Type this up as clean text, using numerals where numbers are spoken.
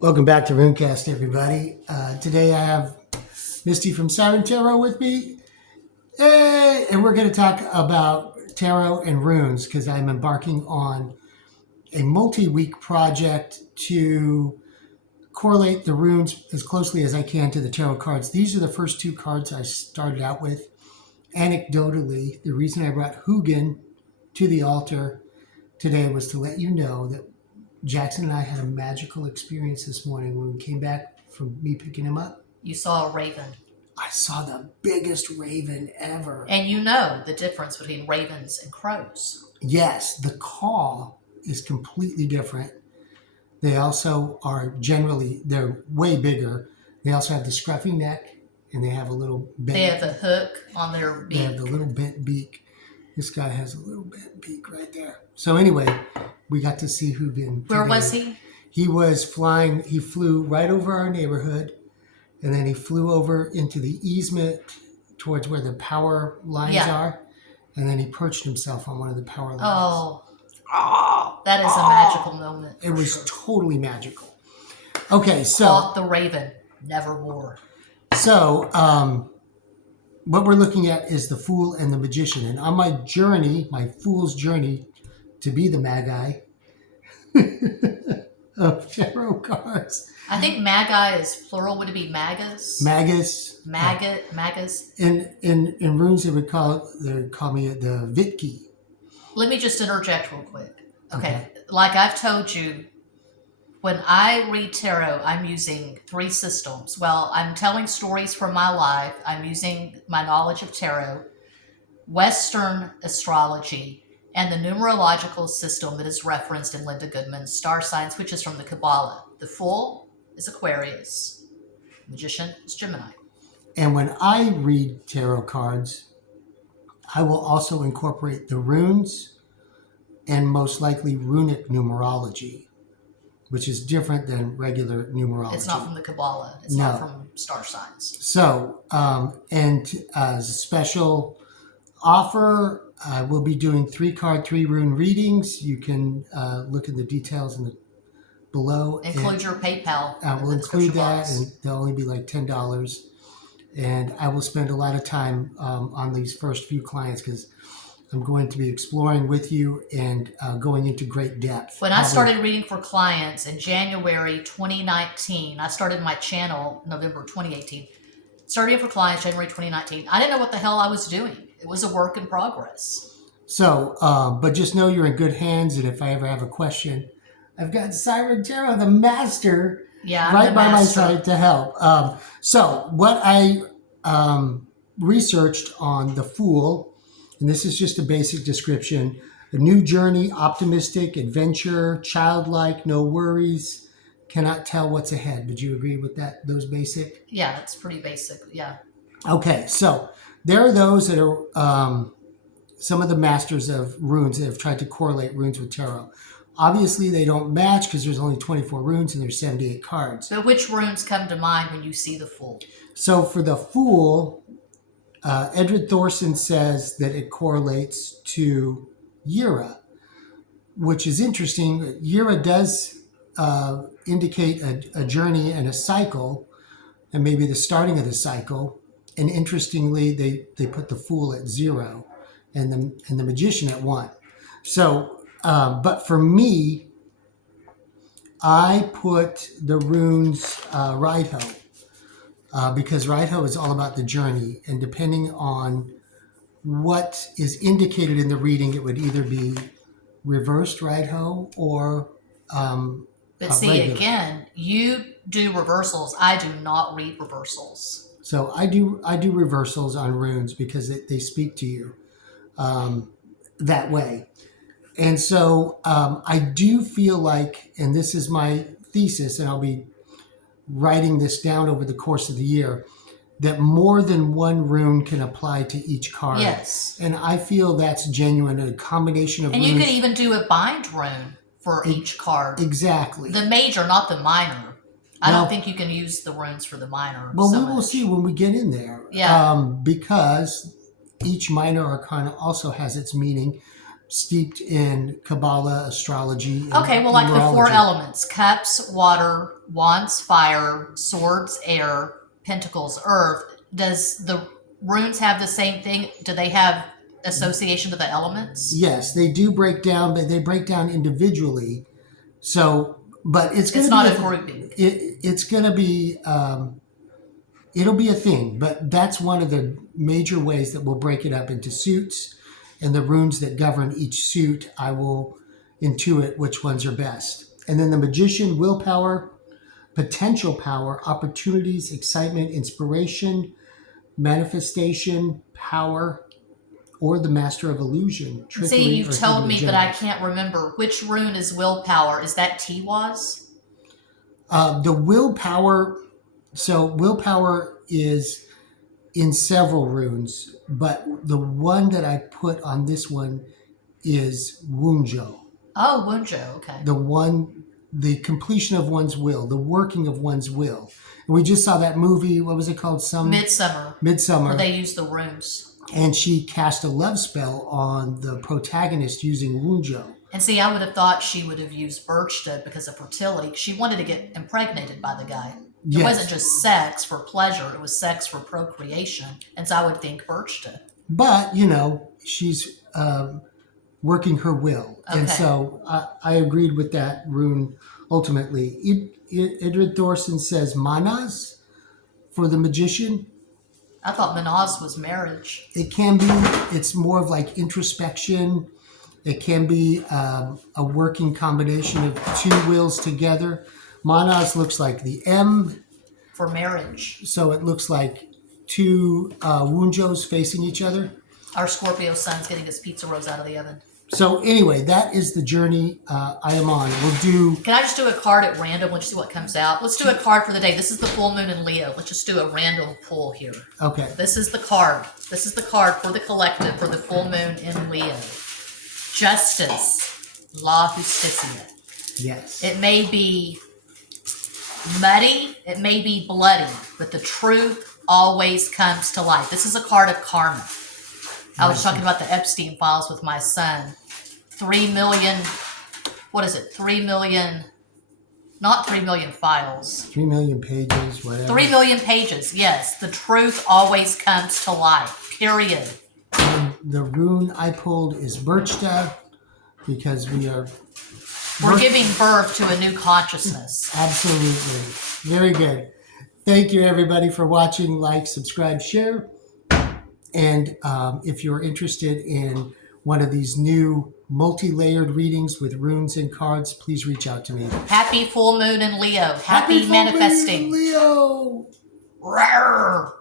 Welcome back to Runecast, everybody. Today I have Misty from Siren Tarot with me, and we're going to talk about tarot and runes because I'm embarking on a multi-week project to correlate the runes as closely as I can to the tarot cards. These are the first two cards I started out with. Anecdotally, the reason I brought Hugin to the altar today was to let you know that Jackson and I had a magical experience this morning when we came back from me picking him up. You saw a raven. I saw the biggest raven ever. And you know the difference between ravens and crows. Yes, the call is completely different. They also are they're way bigger. They also have the scruffy neck, and they have a little bent. They have a hook on their beak. They have the little bent beak. This guy has a little bent beak right there. So anyway, we got to see Hugin. Where was he? He was flying. He flew right over our neighborhood, and then he flew over into the easement towards where the power lines are, and then he perched himself on one of the power lines. That is a magical moment. It was totally magical. Okay, so Caught the raven, never wore. So, what we're looking at is the Fool and the Magician, and on my journey, my Fool's journey to be the Magi of tarot cards. I think magi is plural. Would it be magas? Magus. Magas. In runes, they would call me the Vitki. Let me just interject real quick. Okay. Like I've told you, when I read tarot, I'm using three systems. Well, I'm telling stories from my life. I'm using my knowledge of tarot, Western astrology, and the numerological system that is referenced in Linda Goodman's Star Signs, which is from the Kabbalah. The Fool is Aquarius. The Magician is Gemini. And when I read tarot cards, I will also incorporate the runes and most likely runic numerology, which is different than regular numerology. It's not from the Kabbalah. It's not from Star Signs. So, and as a special offer, I will be doing 3-card, 3-rune readings. You can look at the details below. Include your PayPal. I will include that, and they'll only be like $10. And I will spend a lot of time on these first few clients because I'm going to be exploring with you and going into great depth. When I started reading for clients in January 2019, I started my channel November 2018. Starting for clients January 2019. I didn't know what the hell I was doing. It was a work in progress. So, but just know you're in good hands, and if I ever have a question, I've got Siren Tarot, the master, right by my side to help. So what I researched on the Fool, and this is just a basic description: a new journey, optimistic, adventure, childlike, no worries, cannot tell what's ahead. Would you agree with that? Those basic? Yeah, it's pretty basic. Yeah. Okay, so there are those that are some of the masters of runes that have tried to correlate runes with tarot. Obviously, they don't match because there's only 24 runes and there's 78 cards. So which runes come to mind when you see the Fool? So for the Fool, Edred Thorson says that it correlates to Yira, which is interesting. Yira does indicate a journey and a cycle, and maybe the starting of the cycle. And interestingly, they put the Fool at 0 and the Magician at 1. So, but for me, I put the runes Raiho, because Raiho is all about the journey, and depending on what is indicated in the reading, it would either be reversed Raiho or but see, regular. Again, you do reversals. I do not read reversals. So I do reversals on runes because they speak to you that way. And so I do feel like, and this is my thesis, and I'll be writing this down over the course of the year, that more than one rune can apply to each card. Yes. And I feel that's genuine, a combination of runes. And you could even do a bind rune for each card. Exactly. The major, not the minor. I don't think you can use the runes for the minor. Well, we will see when we get in there. Yeah. Because each minor arcana also has its meaning. steeped in Kabbalah, astrology. And Okay, well, like the four numerology. elements: cups, water; wands, fire; swords, air; pentacles, earth. Does the runes have the same thing? Do they have association to the elements? Yes, they do break down, but they break down individually. So, but it's going It's to not be a grouping. it's going to be it'll be a thing. But that's one of the major ways that we'll break it up into suits, and the runes that govern each suit. I will intuit which ones are best, and then the magician, willpower, potential power, opportunities, excitement, inspiration, manifestation, power, or the master of illusion, trickery, See, you've or told hidden me, but I agenda. can't remember which rune is willpower. Is that Tiwaz? The willpower, so willpower is in several runes, but the one that I put on this one is Wunjo. Oh, Wunjo. Okay. The completion of one's will, the working of one's will. And we just saw that movie, what was it called? Midsummer, Midsummer. where they use the runes. And she cast a love spell on the protagonist using Wunjo. And see, I would have thought she would have used Birchta because of fertility. She wanted to get impregnated by the guy. It Yes. wasn't just sex for pleasure, it was sex for procreation. And so I would think Birchta. But, she's working her will. And Okay. so I agreed with that rune ultimately. Idrid Thorson says Manas for the magician. I thought Manaz was marriage. It can be, it's more of like introspection. It can be a working combination of two wills together. Manas looks like the M, For marriage. so it looks like two Wunjos facing each other. Our Scorpio son's getting his pizza rolls out of the oven. So anyway, that is the journey I am on. We'll do, Can I just do a card at random? Let's see what comes out. Let's do a card for the day. This is the full moon in Leo. Let's just do a random pull here. okay. This is the card. This is the card for the collective for the full moon in Leo. Justice. La Justicia. Yes. It may be muddy, it may be bloody, but the truth always comes to light. This is a card of karma. I was talking about the Epstein files with my son. 3 million, what is it? 3 million, not 3 million files. 3 million pages, whatever. 3 million pages, yes. The truth always comes to light, period. And the rune I pulled is Birchta because we are We're giving birth to a new consciousness. absolutely very good. Thank you everybody for watching. Like, subscribe, share. And if you're interested in one of these new multi-layered readings with runes and cards, please reach out to me. Happy full moon in Leo. Happy full moon, manifesting. Leo. Rawr.